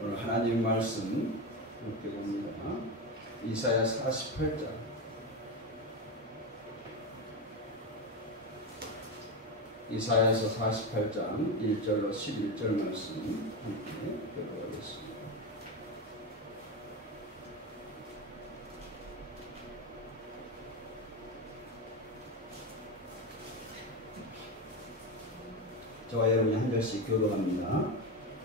오늘 하나님 말씀 함께 봅니다. 이사야 48장. 이사야에서 48장 1절로 11절 말씀 함께 읽어보겠습니다. 저와 여러분이 한 절씩 교독합니다.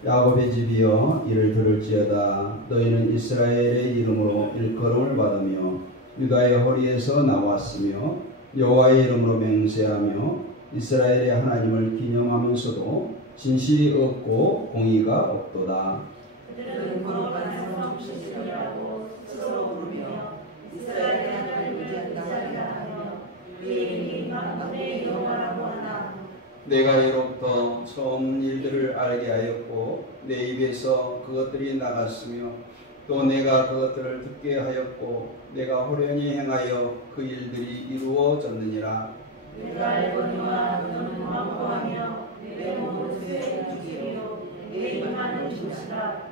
야곱의 집이여 이를 들을지어다. 너희는 이스라엘의 이름으로 일컬음을 받으며 유다의 허리에서 나왔으며 여호와의 이름으로 맹세하며 이스라엘의 하나님을 기념하면서도 진실이 없고 공의가 없도다. 그들은 거룩한 성실이라고 스스로 부르며 이스라엘의 하나님을 의지하며 그의 이름이 만군의 여호와라고 하나. 내가 이로부터 처음 일들을 알게 하였고 내 입에서 그것들이 나갔으며 또 내가 그것들을 듣게 하였고 내가 호련히 행하여 그 일들이 이루어졌느니라. 내가 알거니와 너는 완고하며 내 몸을 죄에 죽이려 내 임하는 중시라.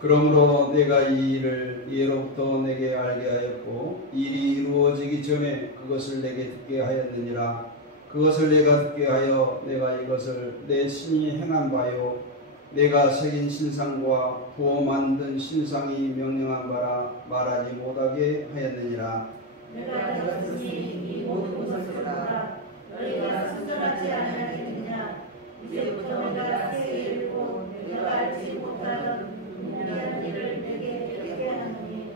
그러므로 내가 이 일을 예로부터 내게 알게 하였고 일이 이루어지기 전에 그것을 내게 듣게 하였느니라. 그것을 내가 듣게 하여 내가 이것을 내 신이 행한 바요 내가 새긴 신상과 부어 만든 신상이 명령한 바라 말하지 못하게 하였느니라. 내가 들었으니 이 모든 것을 알아. 너희가 순전하지 아니하겠느냐. 이제부터 내가 새 일고 내가 알지 못하던 은밀한 일을 내게 듣게 하느니.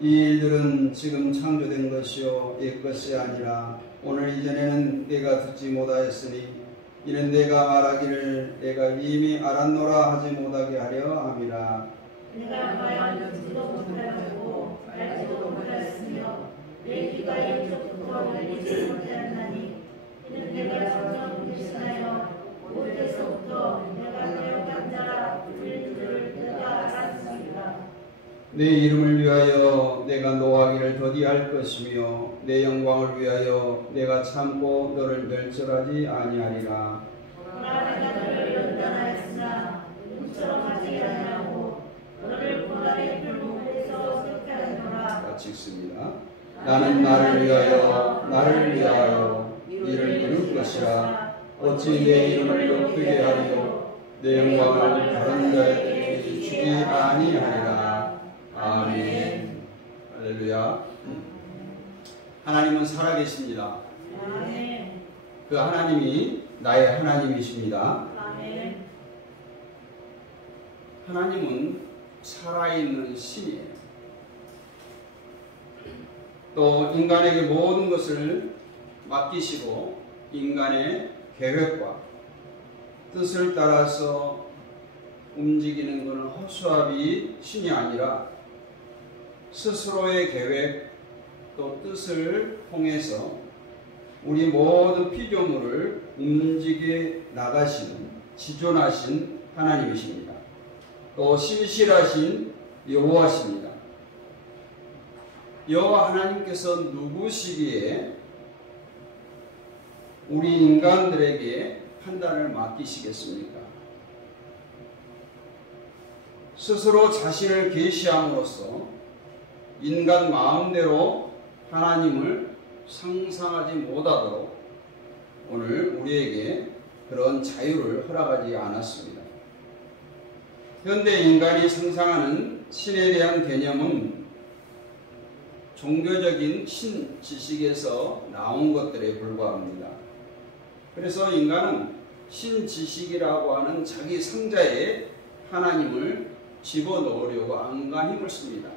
이 일들은 지금 창조된 것이요 옛 것이 아니라 오늘 이전에는 내가 듣지 못하였으니 이는 내가 말하기를 내가 이미 알았노라 하지 못하게 하려 함이라. 내가 과연 듣지도 못하였고 알지도 못하였으며 내 귀가 이쪽부터 열리지 못하였나니 이는 내가 정녕 대신하여 모태에서부터 내가 배역한 자라 불릴 줄을 내가 알았습니다. 내 이름을 위하여 내가 노하기를 더디할 것이며 내 영광을 위하여 내가 참고 너를 멸절하지 아니하리라. 그러나 내가 너를 연단하였으나 눈처럼 하지 아니하고 너를 고난의 불목에서 쇠퇴하노라. 같이 읽습니다. 나는 나를 위하여 이를 이룰 것이라. 어찌 내 이름을 높이게 하리요 내 영광을 다른 자에게 주지 아니하리라. 아멘. 할렐루야. 하나님은 살아계십니다. 아멘. 그 하나님이 나의 하나님이십니다. 아멘. 하나님은 살아있는 신이에요. 또 인간에게 모든 것을 맡기시고 인간의 계획과 뜻을 따라서 움직이는 것은 허수아비 신이 아니라 스스로의 계획 또 뜻을 통해서 우리 모든 피조물을 움직여 나가시는 지존하신 하나님이십니다. 또 신실하신 여호와십니다. 여호와 하나님께서 누구시기에 우리 인간들에게 판단을 맡기시겠습니까? 스스로 자신을 계시함으로써 인간 마음대로 하나님을 상상하지 못하도록 오늘 우리에게 그런 자유를 허락하지 않았습니다. 현대 인간이 상상하는 신에 대한 개념은 종교적인 신 지식에서 나온 것들에 불과합니다. 그래서 인간은 신 지식이라고 하는 자기 상자에 하나님을 집어넣으려고 안간 힘을 씁니다.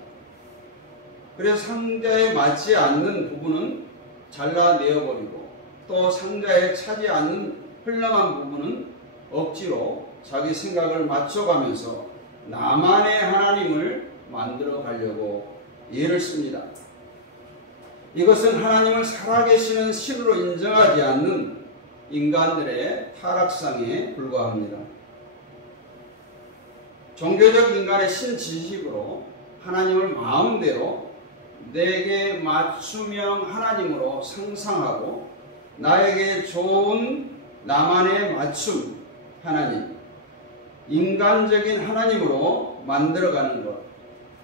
그래서 상자에 맞지 않는 부분은 잘라내어버리고 또 상자에 차지 않는 흘러간 부분은 억지로 자기 생각을 맞춰가면서 나만의 하나님을 만들어 가려고 애를 씁니다. 이것은 하나님을 살아계시는 신으로 인정하지 않는 인간들의 타락상에 불과합니다. 종교적 인간의 신지식으로 하나님을 마음대로 내게 맞춤형 하나님으로 상상하고 나에게 좋은 나만의 맞춤 하나님, 인간적인 하나님으로 만들어가는 것,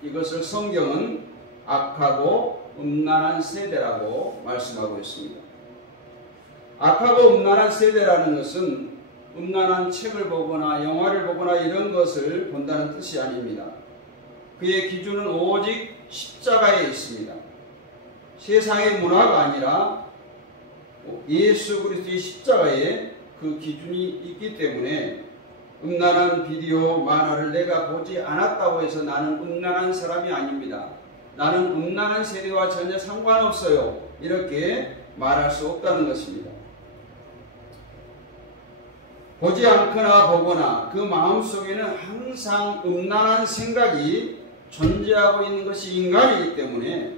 이것을 성경은 악하고 음란한 세대라고 말씀하고 있습니다. 악하고 음란한 세대라는 것은 음란한 책을 보거나 영화를 보거나 이런 것을 본다는 뜻이 아닙니다. 그의 기준은 오직 십자가에 있습니다. 세상의 문화가 아니라 예수 그리스도의 십자가에 그 기준이 있기 때문에 음란한 비디오 만화를 내가 보지 않았다고 해서 나는 음란한 사람이 아닙니다. 나는 음란한 세대와 전혀 상관없어요. 이렇게 말할 수 없다는 것입니다. 보지 않거나 보거나 그 마음속에는 항상 음란한 생각이 존재하고 있는 것이 인간이기 때문에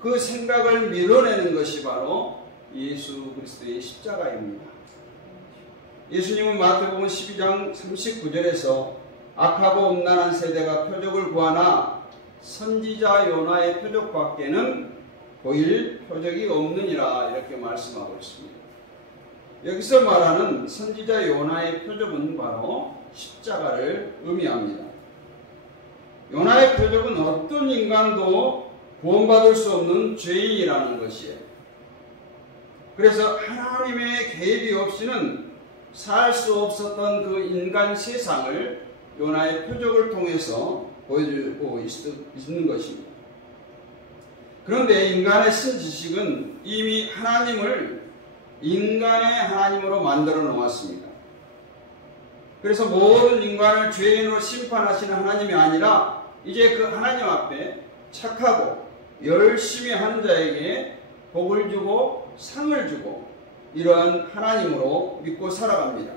그 생각을 밀어내는 것이 바로 예수 그리스도의 십자가입니다. 예수님은 마태복음 12장 39절에서 악하고 음란한 세대가 표적을 구하나 선지자 요나의 표적밖에는 보일 표적이 없느니라 이렇게 말씀하고 있습니다. 여기서 말하는 선지자 요나의 표적은 바로 십자가를 의미합니다. 요나의 표적은 어떤 인간도 구원받을 수 없는 죄인이라는 것이에요. 그래서 하나님의 개입이 없이는 살 수 없었던 그 인간 세상을 요나의 표적을 통해서 보여주고 있는 것입니다. 그런데 인간의 신지식은 이미 하나님을 인간의 하나님으로 만들어 놓았습니다. 그래서 모든 인간을 죄인으로 심판하시는 하나님이 아니라 이제 그 하나님 앞에 착하고 열심히 하는 자에게 복을 주고 상을 주고 이러한 하나님으로 믿고 살아갑니다.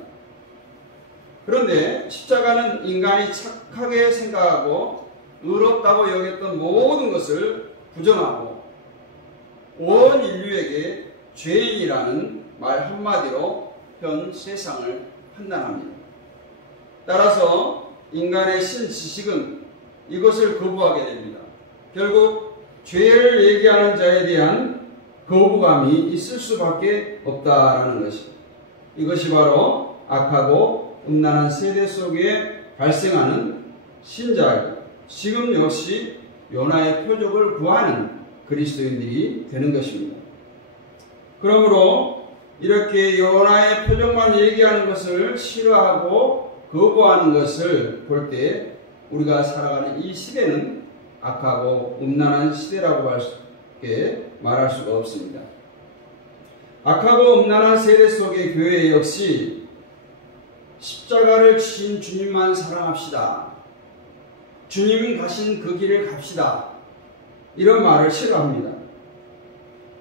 그런데 십자가는 인간이 착하게 생각하고 의롭다고 여겼던 모든 것을 부정하고 온 인류에게 죄인이라는 말 한마디로 현 세상을 판단합니다. 따라서 인간의 신지식은 이것을 거부하게 됩니다. 결국 죄를 얘기하는 자에 대한 거부감이 있을 수밖에 없다라는 것입니다. 이것이 바로 악하고 음란한 세대 속에 발생하는 신자이고 지금 역시 요나의 표적을 구하는 그리스도인들이 되는 것입니다. 그러므로 이렇게 요나의 표적만 얘기하는 것을 싫어하고 거부하는 것을 볼 때 우리가 살아가는 이 시대는 악하고 음란한 시대라고 말할 수가 없습니다. 악하고 음란한 세대 속의 교회 역시 십자가를 지신 주님만 사랑합시다. 주님 가신 그 길을 갑시다. 이런 말을 싫어합니다.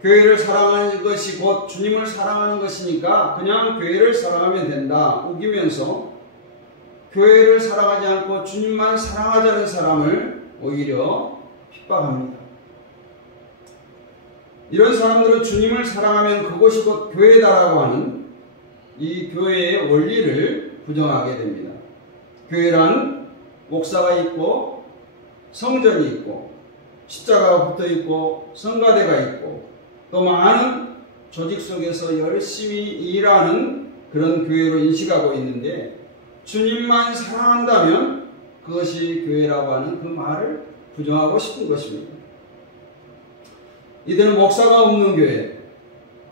교회를 사랑하는 것이 곧 주님을 사랑하는 것이니까 그냥 교회를 사랑하면 된다 우기면서 교회를 사랑하지 않고 주님만 사랑하자는 사람을 오히려 핍박합니다. 이런 사람들은 주님을 사랑하면 그것이 곧 교회다라고 하는 이 교회의 원리를 부정하게 됩니다. 교회란 목사가 있고 성전이 있고 십자가가 붙어 있고 성가대가 있고 또 많은 조직 속에서 열심히 일하는 그런 교회로 인식하고 있는데 주님만 사랑한다면 그것이 교회라고 하는 그 말을 부정하고 싶은 것입니다. 이들은 목사가 없는 교회,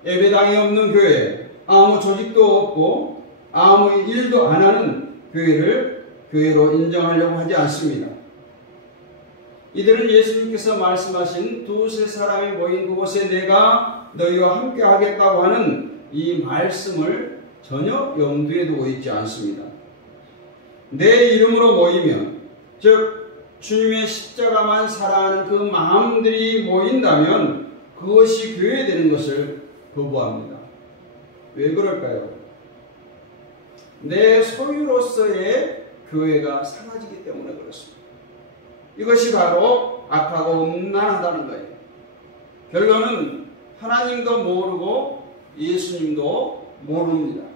예배당이 없는 교회, 아무 조직도 없고 아무 일도 안 하는 교회를 교회로 인정하려고 하지 않습니다. 이들은 예수님께서 말씀하신 두세 사람이 모인 그곳에 내가 너희와 함께 하겠다고 하는 이 말씀을 전혀 염두에 두고 있지 않습니다. 내 이름으로 모이면, 즉 주님의 십자가만 사랑하는 그 마음들이 모인다면 그것이 교회 되는 것을 거부합니다. 왜 그럴까요? 내 소유로서의 교회가 사라지기 때문에 그렇습니다. 이것이 바로 악하고 음란하다는 거예요. 결과는 하나님도 모르고 예수님도 모릅니다.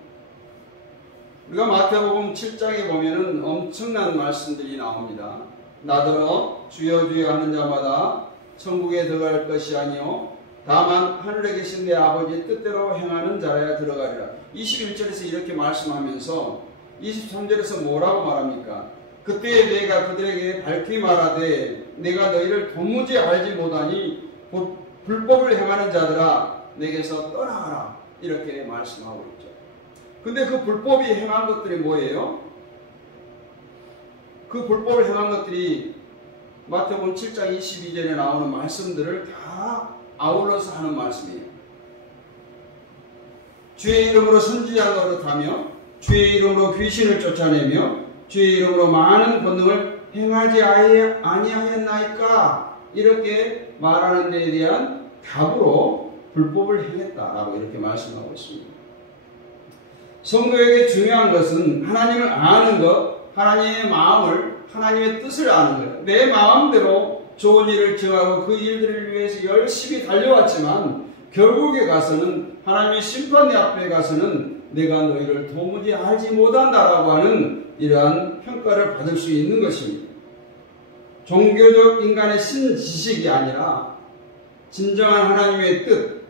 우리가 마태복음 7장에 보면은 엄청난 말씀들이 나옵니다. 나더러 주여 주여 하는 자마다 천국에 들어갈 것이 아니요 다만 하늘에 계신 내 아버지의 뜻대로 행하는 자라야 들어가리라. 21절에서 이렇게 말씀하면서 23절에서 뭐라고 말합니까? 그때 내가 그들에게 밝히 말하되 내가 너희를 도무지 알지 못하니 불법을 행하는 자들아 내게서 떠나가라 이렇게 말씀하고 있죠. 근데 그 불법이 행한 것들이 뭐예요? 그 불법을 행한 것들이 마태복음 7장 22절에 나오는 말씀들을 다 아울러서 하는 말씀이에요. 주의 이름으로 선지자 노릇하며 주의 이름으로 귀신을 쫓아내며 주의 이름으로 많은 권능을 행하지 아니하였나이까 이렇게 말하는 데에 대한 답으로 불법을 행했다라고 이렇게 말씀하고 있습니다. 성도에게 중요한 것은 하나님을 아는 것, 하나님의 마음을, 하나님의 뜻을 아는 거예요. 내 마음대로 좋은 일을 정하고 그 일들을 위해서 열심히 달려왔지만 결국에 가서는 하나님의 심판대 앞에 가서는 내가 너희를 도무지 알지 못한다라고 하는 이러한 평가를 받을 수 있는 것입니다. 종교적 인간의 신지식이 아니라 진정한 하나님의 뜻,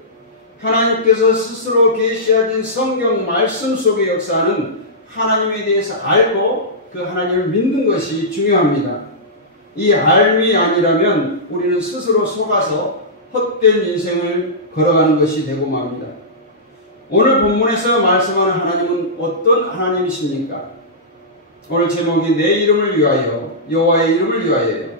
하나님께서 스스로 계시하신 성경 말씀 속의 역사는 하나님에 대해서 알고 그 하나님을 믿는 것이 중요합니다. 이 알미 아니라면 우리는 스스로 속아서 헛된 인생을 걸어가는 것이 되고 맙니다. 오늘 본문에서 말씀하는 하나님은 어떤 하나님이십니까? 오늘 제목이 내 이름을 위하여, 여호와의 이름을 위하여예요.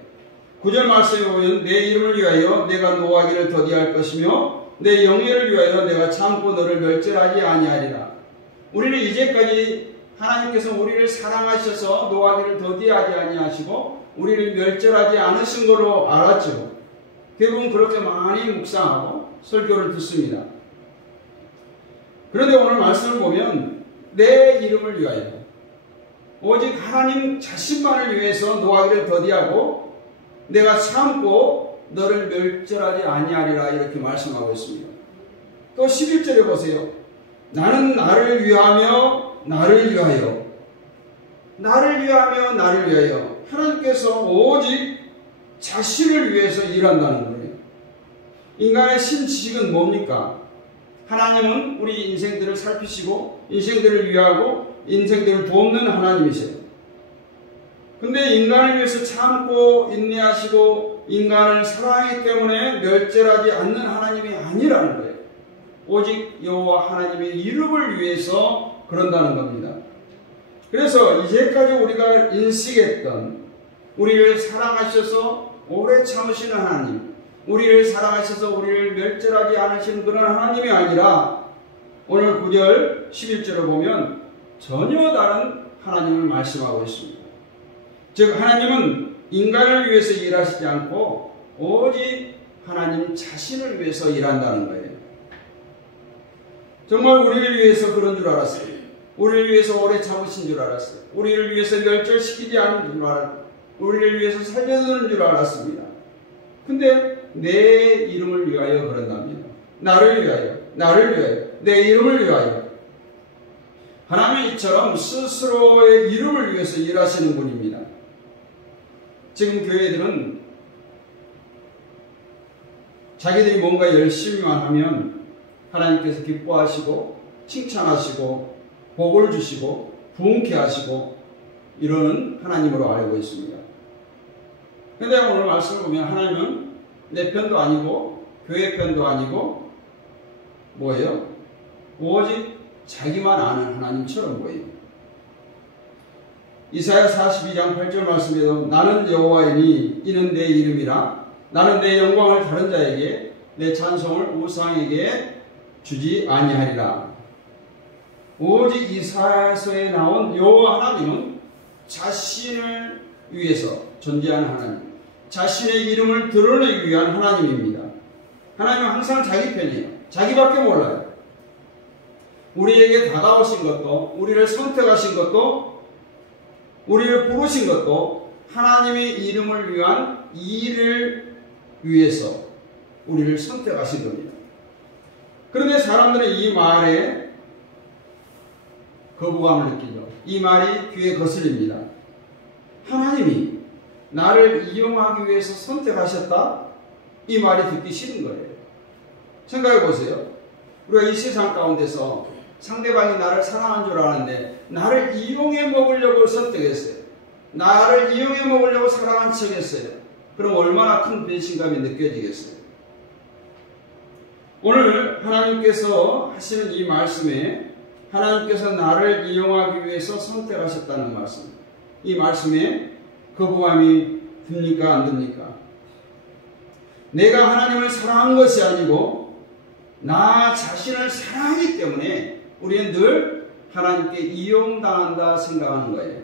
9절 말씀에 보면 내 이름을 위하여 내가 노하기를 더디할 것이며 내 영예를 위하여 내가 참고 너를 멸절하지 아니하리라. 우리는 이제까지 하나님께서 우리를 사랑하셔서 노하기를 더디하지 아니하시고 우리를 멸절하지 않으신 걸로 알았죠. 대부분 그렇게 많이 묵상하고 설교를 듣습니다. 그런데 오늘 말씀을 보면 내 이름을 위하여 오직 하나님 자신만을 위해서 노하기를 더디하고 내가 참고 너를 멸절하지 아니하리라 이렇게 말씀하고 있습니다. 또 11절에 보세요. 나는 나를 위하며 나를 위하여 나를 위하며 나를 위하여 하나님께서 오직 자신을 위해서 일한다는 거예요. 인간의 신지식은 뭡니까? 하나님은 우리 인생들을 살피시고 인생들을 위하고 인생들을 돕는 하나님이세요. 근데 인간을 위해서 참고 인내하시고 인간을 사랑하기 때문에 멸절하지 않는 하나님이 아니라는 거예요. 오직 여호와 하나님의 이름을 위해서 그런다는 겁니다. 그래서 이제까지 우리가 인식했던 우리를 사랑하셔서 오래 참으시는 하나님, 우리를 사랑하셔서 우리를 멸절하지 않으시는 그런 하나님이 아니라 오늘 9절 11절을 보면 전혀 다른 하나님을 말씀하고 있습니다. 즉 하나님은 인간을 위해서 일하시지 않고 오직 하나님 자신을 위해서 일한다는 거예요. 정말 우리를 위해서 그런 줄 알았어요. 우리를 위해서 오래 참으신 줄 알았어요. 우리를 위해서 멸절시키지 않은 줄 알았어요. 우리를 위해서 살려두는 줄 알았습니다. 근데 내 이름을 위하여 그런답니다. 나를 위하여, 나를 위하여, 내 이름을 위하여. 하나님은 이처럼 스스로의 이름을 위해서 일하시는 분입니다. 지금 교회들은 자기들이 뭔가 열심히만 하면 하나님께서 기뻐하시고 칭찬하시고 복을 주시고 부흥케 하시고 이러는 하나님으로 알고 있습니다. 그런데 오늘 말씀을 보면 하나님은 내 편도 아니고 교회 편도 아니고 뭐예요? 오직 자기만 아는 하나님처럼 보여요. 이사야 42장 8절 말씀에도 나는 여호와이니 이는 내 이름이라 나는 내 영광을 다른 자에게 내 찬송을 우상에게 주지 아니하리라. 오직 이사야서에 나온 여호와 하나님은 자신을 위해서 존재하는 하나님, 자신의 이름을 드러내기 위한 하나님입니다. 하나님은 항상 자기 편이에요. 자기밖에 몰라요. 우리에게 다가오신 것도 우리를 선택하신 것도 우리를 부르신 것도 하나님의 이름을 위한 일을 위해서 우리를 선택하신 겁니다. 그런데 사람들은 이 말에 거부감을 느끼죠. 이 말이 귀에 거슬립니다. 하나님이 나를 이용하기 위해서 선택하셨다? 이 말이 듣기 싫은 거예요. 생각해 보세요. 우리가 이 세상 가운데서 상대방이 나를 사랑한 줄 아는데 나를 이용해 먹으려고 선택했어요. 나를 이용해 먹으려고 사랑한 척했어요. 그럼 얼마나 큰 배신감이 느껴지겠어요. 오늘 하나님께서 하시는 이 말씀에 하나님께서 나를 이용하기 위해서 선택하셨다는 말씀, 이 말씀에 거부감이 듭니까 안 듭니까? 내가 하나님을 사랑한 것이 아니고 나 자신을 사랑하기 때문에 우리는 늘 하나님께 이용당한다 생각하는 거예요.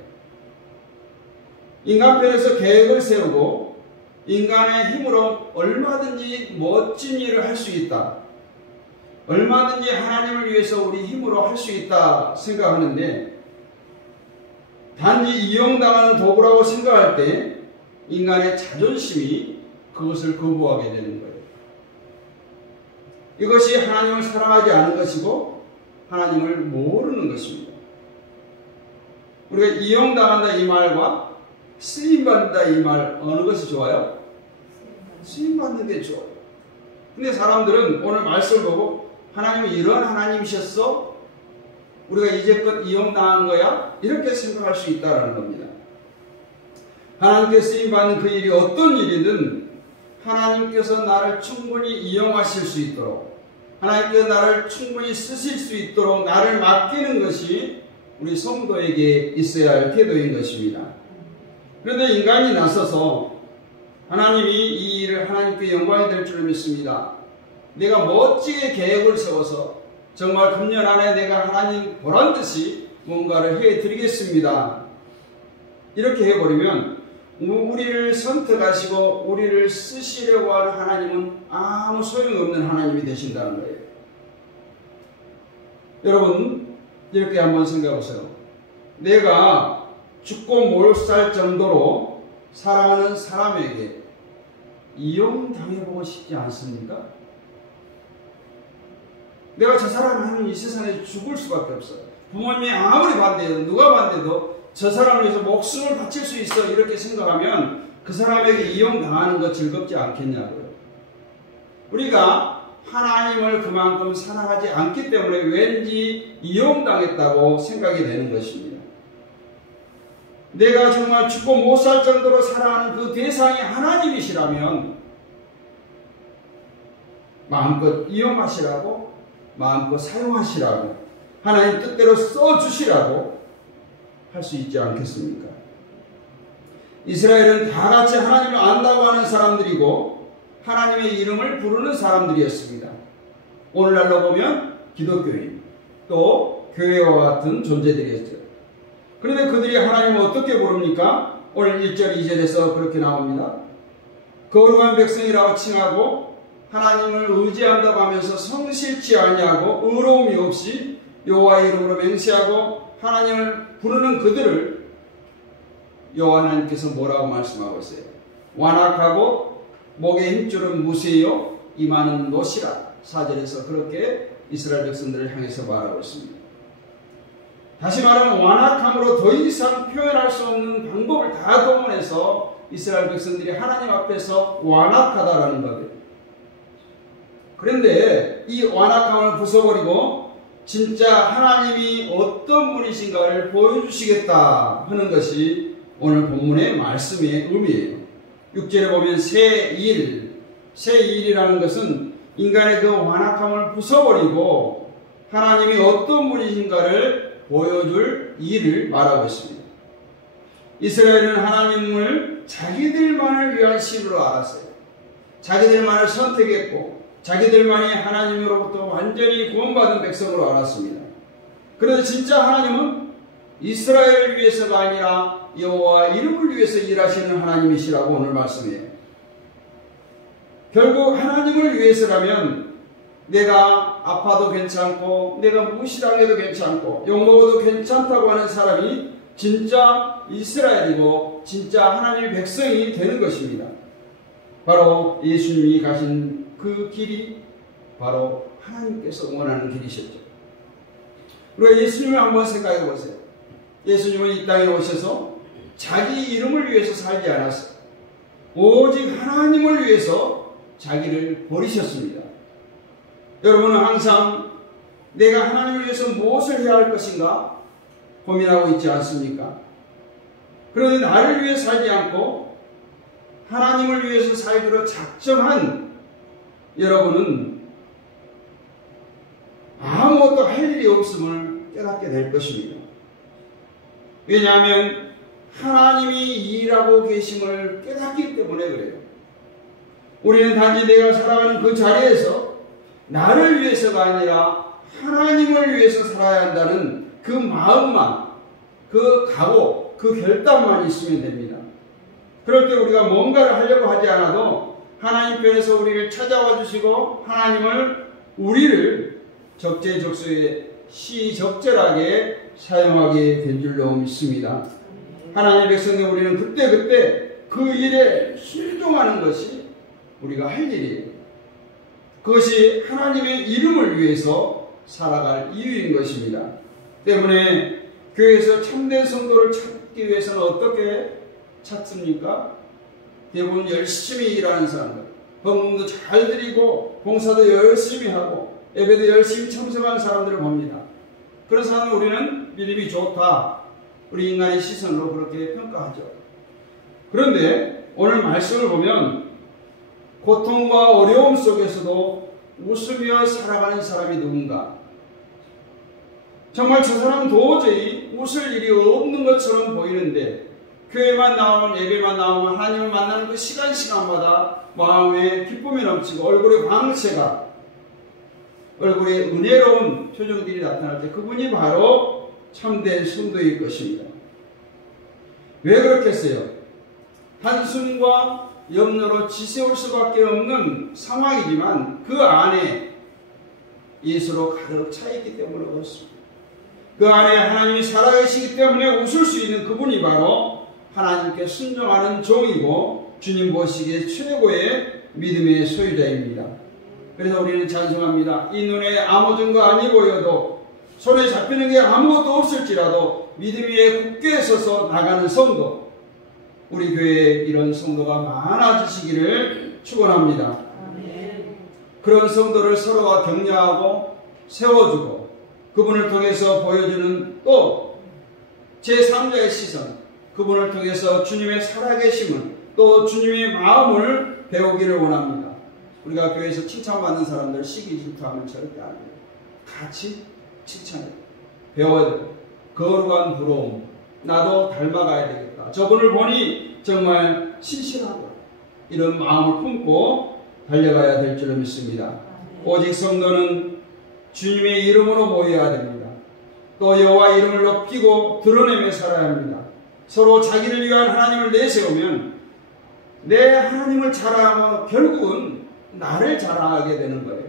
인간편에서 계획을 세우고 인간의 힘으로 얼마든지 멋진 일을 할 수 있다. 얼마든지 하나님을 위해서 우리 힘으로 할 수 있다 생각하는데 단지 이용당하는 도구라고 생각할 때 인간의 자존심이 그것을 거부하게 되는 거예요. 이것이 하나님을 사랑하지 않은 것이고 하나님을 모르는 것입니다. 우리가 이용당한다 이 말과 쓰임받는다 이 말 어느 것이 좋아요? 쓰임받는 게 좋아요. 근데 사람들은 오늘 말씀을 보고 하나님은 이런 하나님이셨어? 우리가 이제껏 이용당한 거야? 이렇게 생각할 수 있다는 겁니다. 하나님께 쓰임받는 그 일이 어떤 일이든 하나님께서 나를 충분히 이용하실 수 있도록 하나님께서 나를 충분히 쓰실 수 있도록 나를 맡기는 것이 우리 성도에게 있어야 할 태도인 것입니다. 그런데 인간이 나서서 하나님이 이 일을 하나님께 영광이 될 줄 믿습니다. 내가 멋지게 계획을 세워서 정말 금년 안에 내가 하나님 보란듯이 뭔가를 해드리겠습니다. 이렇게 해버리면 우리를 선택하시고 우리를 쓰시려고 하는 하나님은 아무 소용없는 하나님이 되신다는 거예요. 여러분 이렇게 한번 생각해 보세요. 내가 죽고 못 살 정도로 사랑하는 사람에게 이용당해보고 싶지 않습니까? 내가 저 사람을 하면 이 세상에 죽을 수밖에 없어요. 부모님이 아무리 반대해도 누가 반대해도 저 사람을 위해서 목숨을 바칠 수 있어 이렇게 생각하면 그 사람에게 이용당하는 거 즐겁지 않겠냐고요. 우리가 하나님을 그만큼 사랑하지 않기 때문에 왠지 이용당했다고 생각이 되는 것입니다. 내가 정말 죽고 못 살 정도로 사랑하는 그 대상이 하나님이시라면 마음껏 이용하시라고 마음껏 사용하시라고 하나님 뜻대로 써주시라고 할 수 있지 않겠습니까? 이스라엘은 다 같이 하나님을 안다고 하는 사람들이고 하나님의 이름을 부르는 사람들이었습니다. 오늘날로 보면 기독교인 또 교회와 같은 존재들이었죠. 그런데 그들이 하나님을 어떻게 부릅니까? 오늘 1절 2절에서 그렇게 나옵니다. 거룩한 백성이라고 칭하고 하나님을 의지한다고 하면서 성실치 아니하고 의로움이 없이 여호와의 이름으로 맹세하고 하나님을 부르는 그들을 여호와 하나님께서 뭐라고 말씀하고 있어요? 완악하고 목에 힘줄은 무쇠요 이마는 노시라. 4절에서 그렇게 이스라엘 백성들을 향해서 말하고 있습니다. 다시 말하면 완악함으로 더 이상 표현할 수 없는 방법을 다 동원해서 이스라엘 백성들이 하나님 앞에서 완악하다라는 거예요. 그런데 이 완악함을 부숴버리고 진짜 하나님이 어떤 분이신가를 보여주시겠다 하는 것이 오늘 본문의 말씀의 의미예요. 6절에 보면 새 일이라는 것은 인간의 그 완악함을 부숴버리고 하나님이 어떤 분이신가를 보여줄 일을 말하고 있습니다. 이스라엘은 하나님을 자기들만을 위한 신으로 알았어요. 자기들만을 선택했고 자기들만이 하나님으로부터 완전히 구원받은 백성으로 알았습니다. 그런데 진짜 하나님은 이스라엘을 위해서가 아니라 여호와 이름을 위해서 일하시는 하나님이시라고 오늘 말씀해요. 결국 하나님을 위해서라면 내가 아파도 괜찮고 내가 무시당해도 괜찮고 욕먹어도 괜찮다고 하는 사람이 진짜 이스라엘이고 진짜 하나님의 백성이 되는 것입니다. 바로 예수님이 가신 그 길이 바로 하나님께서 원하는 길이셨죠. 우리가 예수님을 한번 생각해 보세요. 예수님은 이 땅에 오셔서 자기 이름을 위해서 살지 않았어요. 오직 하나님을 위해서 자기를 버리셨습니다. 여러분은 항상 내가 하나님을 위해서 무엇을 해야 할 것인가 고민하고 있지 않습니까? 그런데 나를 위해 살지 않고 하나님을 위해서 살기로 작정한 여러분은 아무것도 할 일이 없음을 깨닫게 될 것입니다. 왜냐하면 하나님이 일하고 계심을 깨닫기 때문에 그래요. 우리는 단지 내가 살아가는 그 자리에서 나를 위해서가 아니라 하나님을 위해서 살아야 한다는 그 마음만, 그 각오, 그 결단만 있으면 됩니다. 그럴 때 우리가 뭔가를 하려고 하지 않아도 하나님 편에서 우리를 찾아와 주시고 하나님을 우리를 적재적소에 시적절하게 사용하게 된 줄로 믿습니다. 하나님의 백성인 우리는 그때그때 그 일에 순종하는 것이 우리가 할 일이에요. 그것이 하나님의 이름을 위해서 살아갈 이유인 것입니다. 때문에 교회에서 참된 성도를 찾기 위해서는 어떻게 찾습니까? 대부분 열심히 일하는 사람들, 헌금도 잘 드리고 봉사도 열심히 하고 예배도 열심히 참석하는 사람들을 봅니다. 그런 사람은 우리는 믿음이 좋다, 우리 인간의 시선으로 그렇게 평가하죠. 그런데 오늘 말씀을 보면 고통과 어려움 속에서도 웃으며 살아가는 사람이 누군가? 정말 저 사람은 도저히 웃을 일이 없는 것처럼 보이는데 교회만 나오면, 예배만 나오면 하나님을 만나는 그 시간마다 마음에 기쁨이 넘치고 얼굴에 광채가, 얼굴에 은혜로운 표정들이 나타날 때 그분이 바로 참된 성도일 것입니다. 왜 그렇겠어요? 한숨과 염려로 지새울 수밖에 없는 상황이지만 그 안에 예수로 가득 차 있기 때문에 그렇습니다. 그 안에 하나님이 살아계시기 때문에 웃을 수 있는 그분이 바로 하나님께 순종하는 종이고 주님 보시기에 최고의 믿음의 소유자입니다. 그래서 우리는 찬송합니다. 이 눈에 아무 증거 아니 보여도 손에 잡히는 게 아무것도 없을지라도 믿음 위에 굳게 서서 나가는 성도, 우리 교회에 이런 성도가 많아지시기를 축원합니다. 그런 성도를 서로가 격려하고 세워주고 그분을 통해서 보여주는 또 제3자의 시선, 그분을 통해서 주님의 살아계심을, 또 주님의 마음을 배우기를 원합니다. 우리가 교회에서 칭찬받는 사람들 시기 질투하면 절대 안 돼요. 같이 칭찬해요. 배워야 돼요. 거룩한 부러움, 나도 닮아가야 되겠다. 저분을 보니 정말 신실하다, 이런 마음을 품고 달려가야 될 줄로 믿습니다. 오직 성도는 주님의 이름으로 모여야 됩니다. 또 여호와 이름을 높이고 드러내며 살아야 합니다. 서로 자기를 위한 하나님을 내세우면 내 하나님을 자랑하면 결국은 나를 자랑하게 되는 거예요.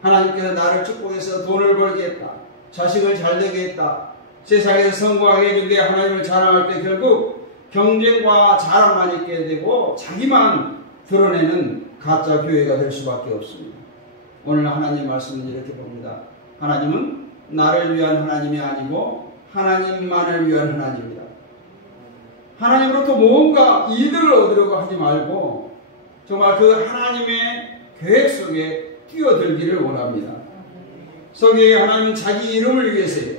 하나님께서 나를 축복해서 돈을 벌겠다, 자식을 잘 되게 했다, 세상에서 성공하게 해준 게 하나님을 자랑할 때 결국 경쟁과 자랑만 있게 되고 자기만 드러내는 가짜 교회가 될 수밖에 없습니다. 오늘 하나님 말씀은 이렇게 봅니다. 하나님은 나를 위한 하나님이 아니고 하나님만을 위한 하나님입니다. 하나님으로부터 뭔가 이득을 얻으려고 하지 말고 정말 그 하나님의 계획 속에 뛰어들기를 원합니다. 성경에 하나님은 자기 이름을 위해서예요.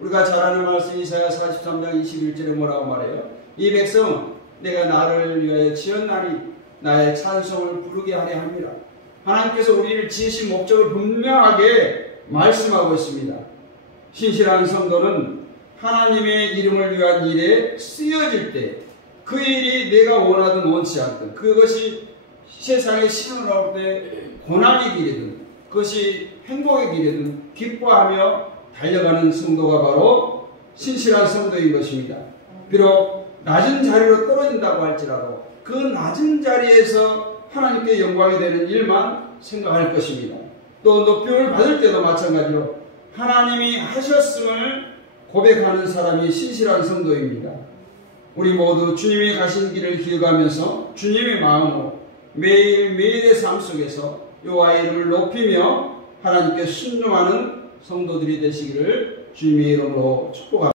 우리가 잘 아는 말씀 이사야 43장 21절에 뭐라고 말해요? 이 백성은 내가 나를 위하여 지었나니 나의 찬송을 부르게 하려 합니다. 하나님께서 우리를 지으신 목적을 분명하게 말씀하고 있습니다. 신실한 성도는 하나님의 이름을 위한 일에 쓰여질 때 그 일이 내가 원하든 원치 않든, 그것이 세상에 시험을 나올 때 고난의 길이든 그것이 행복의 길이든 기뻐하며 달려가는 성도가 바로 신실한 성도인 것입니다. 비록 낮은 자리로 떨어진다고 할지라도 그 낮은 자리에서 하나님께 영광이 되는 일만 생각할 것입니다. 또 높임을 받을 때도 마찬가지로 하나님이 하셨음을 고백하는 사람이 신실한 성도입니다. 우리 모두 주님이 가신 길을 기억하면서 주님의 마음으로 매일매일의 삶 속에서 여호와의 이름을 높이며 하나님께 순종하는 성도들이 되시기를 주님의 이름으로 축복합니다.